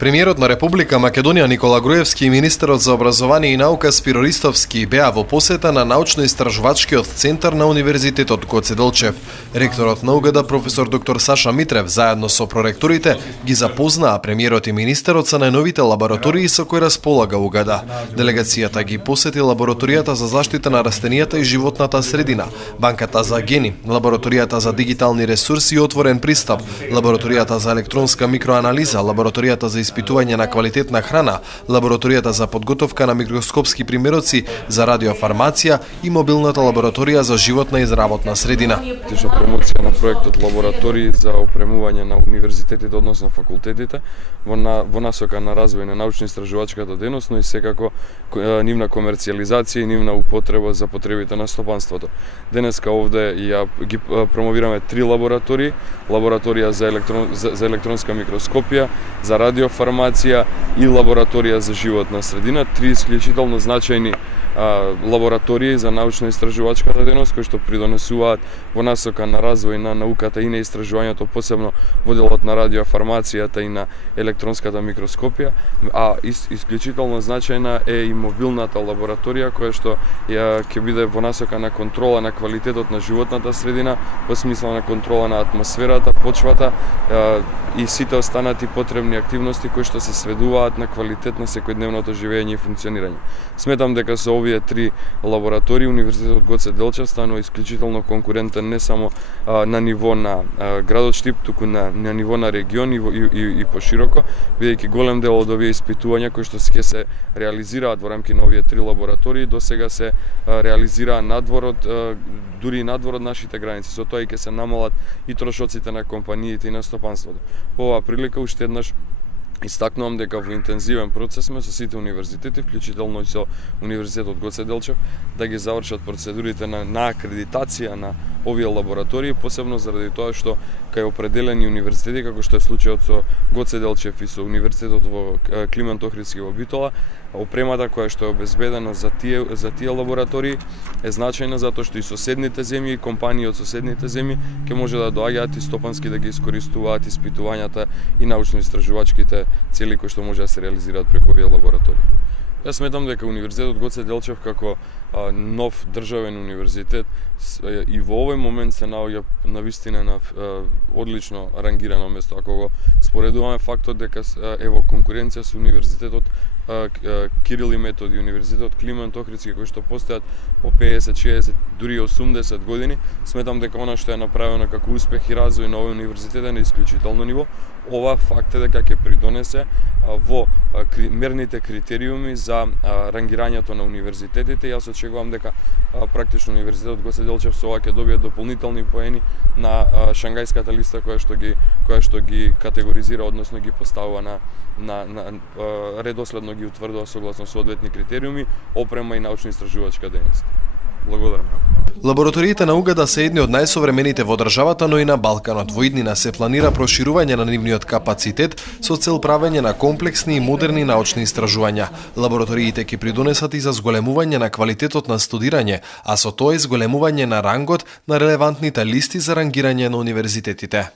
Премиерот на Република Македонија Никола Груевски и министерот за образование и наука Спиро Ристовски беа во посета на научно-истражувачкиот центар на Универзитетот Гоце Делчев. Ректорот на УГД професор доктор Саша Митрев заедно со проректорите ги запознаа премиерот и министерот со најновите лаборатории со кои располага УГД. Делегацијата ги посети лабораторијата за заштита на растенијата и животната средина, банката за гени, лабораторијата за дигитални ресурси и отворен пристап, лабораторијата за електронска микроанализа, лабораторијата за испитување на квалитетна храна, лабораторијата за подготовка на микроскопски примероци за радиофармација и мобилната лабораторија за животна изработна средина. Тешна промоција на проектот лаборатории за опремување на универзитетите, односно факултетите, во насока на развој на научно-истражувачката дејност, но и секако нивна комерцијализација и нивна употреба за потребите на стопанството. Денеска овде ја ги промовираме 3 лаборатории: лабораторија за електронска микроскопија, за радиофармација и лабораторија за животна средина, 3 исклучително значајни лаборатории за научно-истражувачката дејност кои што придонесуваат во насока на развој на науката и на истражувањето, посебно во делот на радиофармацијата и на електронската микроскопија, а исклучително значајна е и мобилната лабораторија која што ќе биде во насока на контрола на квалитетот на животната средина, во смисла на контрола на атмосферата, почвата и сите останати потребни активности кои што се сведуваат на квалитет на секојдневното живење и функционирање. Сметам дека со овие 3 лаборатории Универзитетот Гоце Делчев станува исклучително конкурентен не само на ниво на градот Штип, туку на ниво на регион и пошироко, бидејќи голем дел од овие испитувања кои што ќе се реализираат во рамки на овие 3 лаборатории до сега се реализираа надвор дури и надвор од нашите граници. Со тоа и ќе се намалат и трошоците на компаниите и на стопанството. По оваа прилика уште еднаш истакнувам дека во интензивен процес сме со сите универзитети, вклучително и со Универзитетот Гоце Делчев, да ги завршат процедурите на акредитација на овие лаборатории, посебно заради тоа што кај определени универзитети, како што е случајот со Гоце Делчев и со Универзитетот во Климент Охридски во Битола, опремата која што е обезбедена за тие лаборатории е значајна затоа што и соседните земји и компании од соседните земји ќе може да доаѓаат и стопански да ги искористуваат испитувањата и научно-истражувачките цели кои што може да се реализираат преку овие лаборатории. Јас сметам дека Универзитетот Гоце Делчев како нов државен универзитет и во овој момент се наоѓа навистина на одлично рангирано место. Ако го споредуваме фактот дека е во конкуренција со Универзитетот Кирил и Методи, Универзитетот Климент Охридски, кои што постојат по 50, 60, дури 80 години, сметам дека она што е направено како успех и развој на овој универзитет е на исклучително ниво. Ова факт е дека ќе придонесе во мерните критериуми за рангирањето на универзитетите. Јас очекувам дека практично Универзитетот Гоце Делчев со ова ќе добие дополнителни поени на Шангајската листа која што ги категоризира, односно ги поставува на редоследно ги утврдува согласно соодветни критериуми, опрема и научно-истражувачка дејност. Благодарам. Лабораториите на УГД се едни од најсовремените во државата, но и на Балканот. Во иднина се планира проширување на нивниот капацитет со цел правење на комплексни и модерни научни истражувања. Лабораториите ќе придонесат и за зголемување на квалитетот на студирање, а со тоа и зголемување на рангот на релевантните листи за рангирање на универзитетите.